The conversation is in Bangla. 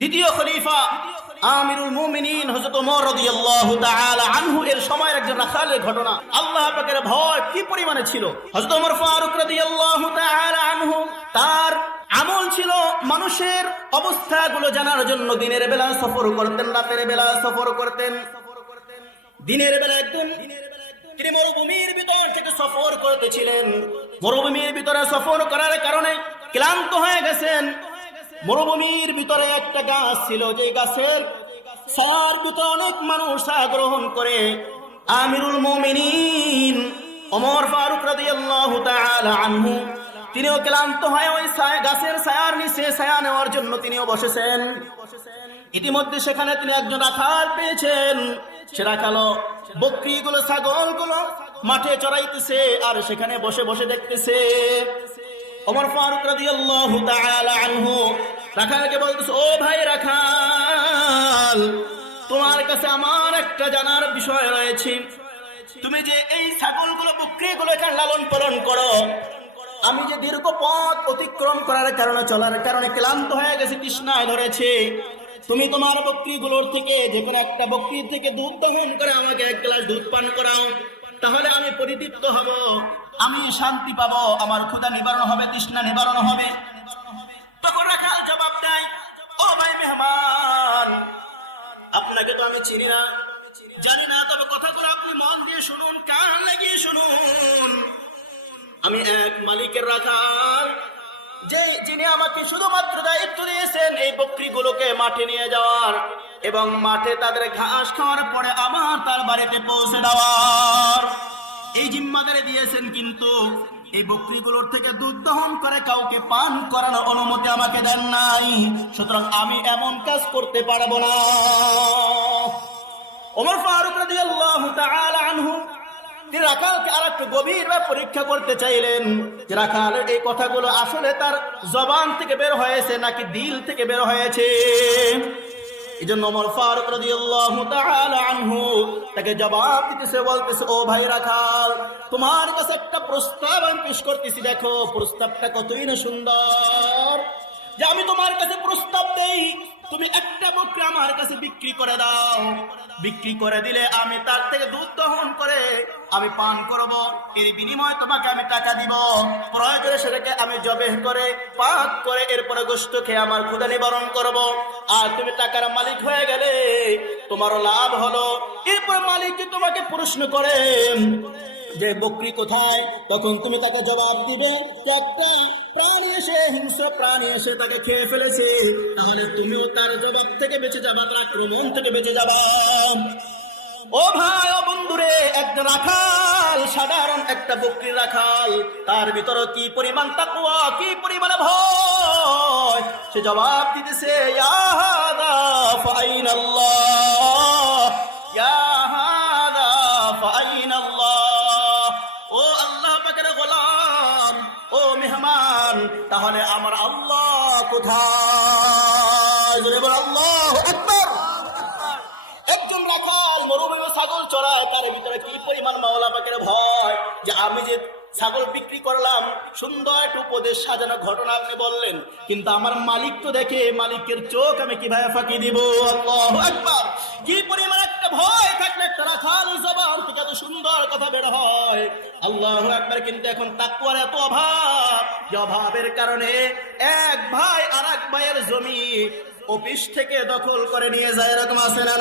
দ্বিতীয় খলিফা আমিরুল মুমিনিন হযরত ওমর রাদিয়াল্লাহু তাআলা আনহু এর সময়ের একজন রাখালের ঘটনা। আল্লাহ পাকের ভয় কি পরিমাণে ছিল। হযরত ওমর ফারুক রাদিয়াল্লাহু তাআলা আনহু তার আমল ছিল মানুষের অবস্থাগুলো জানার জন্য দিনের বেলা সফর করতেন, রাতের বেলা সফর করতেন। দিনের বেলা একদম তিনি মরুভূমির ভিতর থেকে সফর করতেছিলেন। মরুভূমির ভিতরে সফর করার কারণে ক্লান্ত হয়ে গেছেন। মরুভূমির ভিতরে একটা গাছ ছিল, যে গাছের ছায়ার ভিতরে অনেক মানুষ গ্রহণ করে। আমিরুল মুমিনিন ওমর ফারুক রাদিয়াল্লাহু তাআলা আনহু তিনিও ক্লান্ত হয়ে ওই গাছের ছায়ার নিচে ছায়া নেওয়ার জন্য তিনিও বসেছেন। ইতিমধ্যে সেখানে তিনি একজন রাখাল পেয়েছেন। সে রাখালো বকরিগুলো ছাগলগুলো মাঠে চড়াইতেছে আর সেখানে বসে বসে দেখতেছে। ওমর ফারুক রাদিয়াল্লাহু তাআলা আনহু রাখালকে বলতেছে, ও ভাই রাখাল, তোমার কাছে আমার একটা জানার বিষয় রয়েছে। তুমি যে এই ছাগলগুলো বকরিগুলো এখানে লালন পালন করো, আমি যে দীর্ঘ পথ অতিক্রম করার কারণে চলার কারণে ক্লান্ত হয়ে গেছি, তৃষ্ণায় ধরেছে, তুমি তোমার বকরিগুলোর থেকে যে কোনো একটা বকরির থেকে দুধ দহন করে আমাকে এক গ্লাস দুধ পান করাও, তাহলে আমি পরিতৃপ্ত হব, আমি শান্তি পাবো, আমার ক্ষুধা নিবারণ হবে, তৃষ্ণা নিবারণ হবে। তখন রাখাল জবাব দেয়, ও ভাই মেহমান, আপনাকে তো আমি চিনি না, জানি না, তবে কথাগুলো আপনি মন দিয়ে শুনুন, কান লাগিয়ে শুনুন। আমি এক মালিকের রাখাল, যিনি আমাকে শুধুমাত্র দায়িত্ব দিয়েছেন এই বকরিগুলোকে মাঠে নিয়ে যাওয়ার এবং মাঠে তাদের ঘাস খাওয়ার পরে আমার তার বাড়িতে পৌঁছে দেওয়ার এই জিম্মাদারি দিয়েছেন, কিন্তু এই বকরিগুলোর থেকে দুধ দহন করে কাউকে পান করানোর অনুমতি আমাকে দেন নাই, সুতরাং আমি এমন কাজ করতে পারবো না। ওমর ফারুক রাদিয়াল্লাহু তাআলা আনহু তিনি রাখালকে আর একটু গভীরভাবে পরীক্ষা করতে চাইলেন যে রাখালের এই কথাগুলো আসলে তার জবান থেকে বের হয়েছে নাকি দিল থেকে বের হয়েছে। এই জন্য ওমর ফারুক রাদিয়াল্লাহু তাআলা আনহু তাকে জবাব দিতেছে, বলতেছে, ও ভাই রাখাল, তোমার কাছে একটা প্রস্তাব আমি পেশ করতেছি, দেখো প্রস্তাবটা কতই না সুন্দর, যে আমি তোমার কাছে প্রস্তাব দেই, তুমি একটা বকরি আমার কাছে বিক্রি করে দাও, বিক্রি করে দিলে আমি তার থেকে দুধ দহন করে আমি পান করব, এর বিনিময়ে তোমাকে আমি টাকা দিব, প্রয়োজনে সেটাকে আমি জবেহ করে পাক করে এরপরে গোশত খেয়ে আমার ক্ষুধা নিবারণ করব, আর তুমি টাকার মালিক হয়ে গেলে তোমারও লাভ হলো। এরপর মালিক যে তোমাকে প্রশ্ন করে যে বকরি কোথায়, তখন তুমি তাকে জবাব দিবে যে একটা প্রাণী এসে, হিংস্র প্রাণী এসে তাকে খেয়ে ফেলেছে, তাহলে তুমিও তার জবাব থেকে বেঁচে যাবা, তার আক্রমণ থেকে বেঁচে যাবা। ও ভাই, ও বন্ধুরে, একটা রাখাল, সাধারণ একটা বকরি রাখাল, তার ভিতরে কি পরিমাণ তাকওয়া, কি পরিমাণ ভয়, সে জবাব দিতেছে, ইয়া হাদা ফাইনাল্লাহ, ইয়া হাদা ফাইনাল্লাহ, ও আল্লাহ পাকের গোলাম, ও মেহমান, তাহলে আমার আল্লাহ কোথায়? জোরে বল আল্লাহু আকবার। একজন রাখাল মরুভূমি ছাগল চড়ায়, তার ভিতরে কি পরিমাণ মাওলা পাকের ভয়, যে আমি যে ছাগল বিক্রি করলাম, সুন্দর একটা উপদেশ সাজানো ঘটনা আপনি বললেন, কিন্তু আমার মালিক তো দেখে, মালিকের চোখ আমি কিভাবে ফাঁকি দিব? আল্লাহু আকবার। কি পরিমাণ একটা ভয় থাকলে একটা রাখাল জবান থেকে এত সুন্দর কথা বের হয়, আল্লাহু আকবার। কিন্তু এখন তাকওয়ার এত অভাব, যে অভাবের কারণে এক ভাই আর এক ভাইয়ের জমি অফিস থেকে দখল করে নিয়ে যায়, এরকম আছে না?